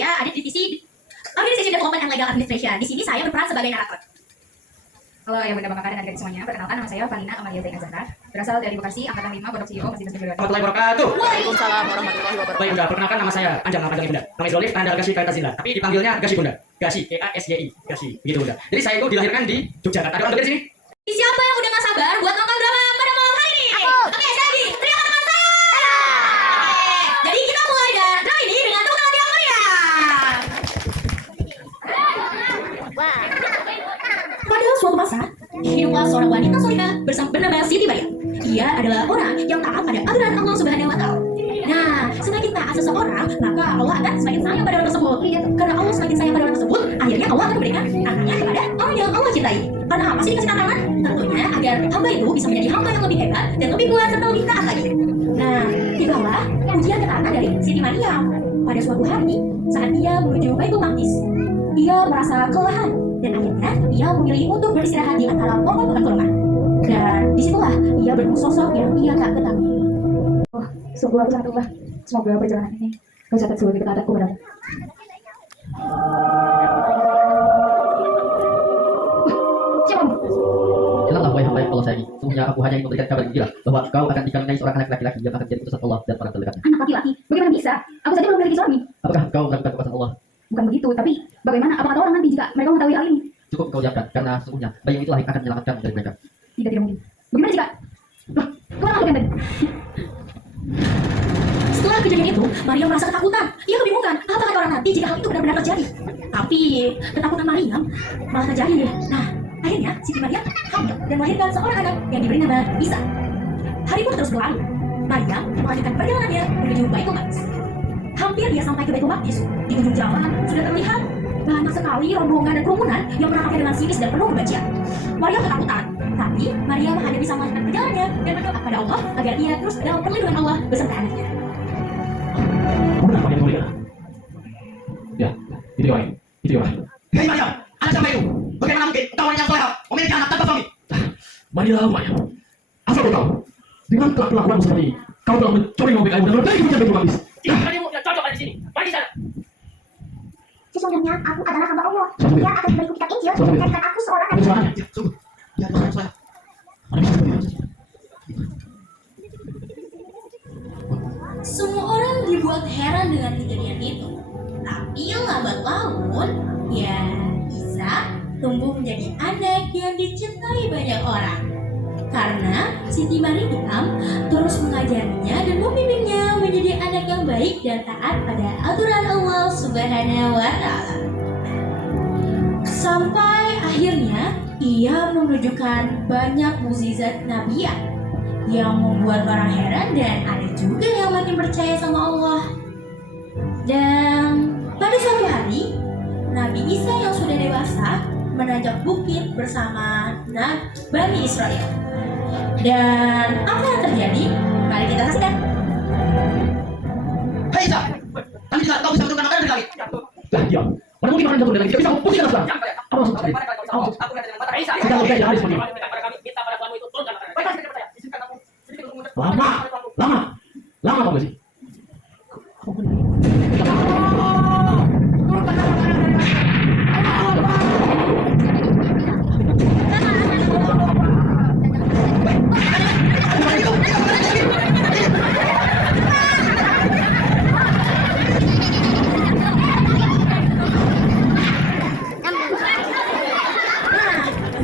saya ada di divisi Organization Development and Legal Administration. Di sini saya berperan sebagai narator. Halo ayah bunda mama dan adik semuanya, perkenalkan nama saya Valina Amalia Zainal Zahra, berasal dari Bekasi, angkatan 5, Pondok CEO, Masjid Muslim Bidadari. Warahmatullahi wabarakatuh. Waalaikumsalam warahmatullahi wabarakatuh. Baik bunda, perkenalkan nama saya Anjang Ibunda. Nama Izrolik Anda Gasi Kartazila, tapi dipanggilnya Gasi bunda. Gasi, G-A-S-Y-I, Gasi, begitu bunda. Jadi saya itu dilahirkan di Yogyakarta. Ada orang Jogja di sini? Siapa yang udah gak sabar buat nonton drama pada malam hari ini? Oke, saya lagi. Teriakan teman saya. Oke, jadi kita mulai drama ini dengan tepuk tangan yang meriah. Pada suatu masa, hiduplah seorang wanita solihah bernama Siti Maryam. Ia adalah orang yang taat pada aturan Allah Subhanahu wa Ta'ala. Nah, semakin taat seseorang, maka Allah akan semakin sayang pada orang tersebut. Karena Allah semakin sayang pada orang tersebut, akhirnya Allah akan memberikan anaknya kepada orang yang Allah cintai. Karena apa sih dikasih tantangan? Tentunya agar hamba itu bisa menjadi hamba yang lebih hebat dan lebih kuat serta lebih taat lagi. Nah, tibalah ujian ketaatan dari Siti Maryam. Pada suatu hari, saat ia menuju Baitul Maqdis, ia merasa kelelahan dan akhirnya ia memilih untuk beristirahat di antara pohon-pohon kurma. Dan disitulah ia bertemu sosok yang ia tak ketahui. Sungguh aku sangat lelah, semoga perjalanan ini kau catat sebagai ketatanku padamu. Siapa kamu? Janganlah wahai hamba yang Allah sayangi. Sungguhnya aku hanya ingin memberikan kabar gembira bahwa kau akan dikaruniai seorang anak laki-laki yang akan jadi utusan Allah dan orang terdekatnya. Anak laki-laki? Bagaimana bisa? Aku saja belum memiliki suami. Apakah kau melakukan kekuasaan Allah? Bukan begitu, tapi bagaimana apa kata orang nanti jika mereka mengetahui hal ini? Cukup kau diamkan, karena sesungguhnya bayi yang itulah yang akan menyelamatkan dari mereka. Tidak mungkin. Bagaimana jika? Loh, kemana kamu tadi? Setelah kejadian itu, Maryam merasa ketakutan. Ia kebingungan, apa kata orang nanti jika hal itu benar-benar terjadi. Tapi ketakutan Maryam malah terjadi. Nah, akhirnya Siti Maryam hamil dan melahirkan seorang anak yang diberi nama Isa. Hari pun terus berlalu. Maryam melanjutkan perjalanannya menuju Baitul Maqdis. Hampir dia sampai ke Baitul Maqdis. Di ujung jalan sudah terlihat banyak sekali rombongan dan kerumunan yang menatapnya dengan sinis dan penuh kebencian. Maryam ketakutan, tapi Maryam hanya bisa melanjutkan perjalanannya dan berdoa kepada Allah agar ia terus dalam perlindungan Allah beserta anaknya. Benar Pak yang mulia. Ya, itu orang. Itu orang. Hei Maryam, anak siapa itu? Bagaimana mungkin engkau orang yang soleh memiliki anak tanpa suami? Maryam. Asal kau tahu, dengan kelakuanmu seperti ini, kau telah mencuri mobil air dan melukai kebijakan Baitul Maqdis. Kamu yang cocok ada di sini. Pergi sana. Sesungguhnya aku adalah hamba Allah. Dia akan memberiku kitab Injil dan menjadikan aku seorang Ada nabi. suaranya. Ya, sungguh. Ya, orang soleh. Ada bisa seperti itu. Semua orang dibuat heran dengan kejadian itu. Tapi lambat laun, ya Isa tumbuh menjadi anak yang dicintai banyak orang. Karena Siti Maryam terus mengajarinya dan membimbingnya menjadi anak yang baik dan taat pada aturan Allah Subhanahu wa Ta'ala. Sampai akhirnya ia menunjukkan banyak mukjizat Nabiya yang membuat orang heran dan ada juga yang makin percaya sama Allah. Dan pada suatu hari, Nabi Isa yang sudah dewasa menanjak bukit bersama Bani Israel. Dan apa yang terjadi? Mari kita saksikan. Hei Isa, nanti juga kau bisa menurunkan makanan dari langit. Lah, diam. Mana mungkin orang jatuh dari langit? Tidak bisa putih atas langit. Apa maksud kalian? Aku kata dengan mata Isa. Sudah lebih dari hari seperti ini. Pada kami minta pada tuanmu itu turunkan makanan. Baiklah, saya percaya. Izinkan aku sedikit untuk mengucapkan. Lama kau sih.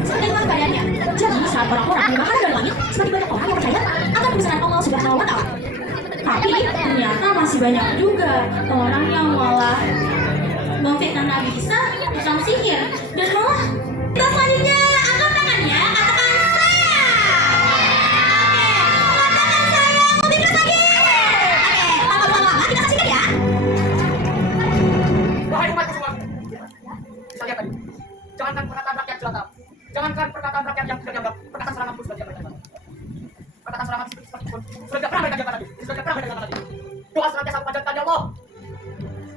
Seperti itulah keadaannya. Jadi saat orang-orang memakan dari langit, semakin banyak orang yang percaya akan kebesaran Allah Subhanahu wa Ta'ala. Tapi ternyata masih banyak juga orang yang malah memfitnah Nabi Isa tentang sihir dan malah kita selanjutnya angkat tangannya, katakan saya. Oke, katakan saya. Mulai terus lagi. Oke, tanpa lama-lama kita saksikan ya. Wahai umatku semua. Bisa lihat tadi. Jangankan perkataan rakyat jelata. Jangankan perkataan rakyat yang terdiam, perkataan serangan pun sudah diabaikan. Perkataan serangan seperti pun sudah tidak pernah mereka jaga lagi. Sudah tidak pernah mereka jaga lagi. Doa senantiasa aku panjatkan, ya Allah.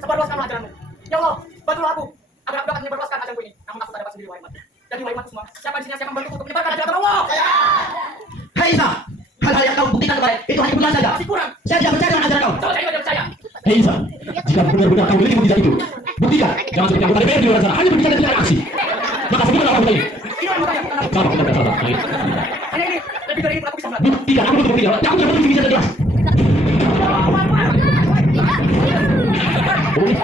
Sebarluaskanlah ajaranmu. Ya Allah, bantulah aku agar aku dapat menyebarluaskan ajaranku ini. Namun aku tak dapat sendiri, wahai umat. Jadi wahai umatku semua, siapa di sini yang siap membantu untuk menyebarkan ajaran Allah? Hei Isa, hal-hal yang kau buktikan kemarin itu hanya punya saja. Masih kurang. Saya tidak percaya dengan ajaran kau. Coba saya tidak percaya. Hei Isa, jika jika benar-benar kamu memiliki mukjizat itu, buktikan. Jangan seperti anggota DPR di luar sana, hanya berbicara dan tidak ada aksi. Maka sebutlah anggota ini. Salah, salah. Hanya ini, lebih dari ini pun aku bisa melihat. Buktikan, aku butuh buktikan. Aku tidak butuh bisa jelas. Oke,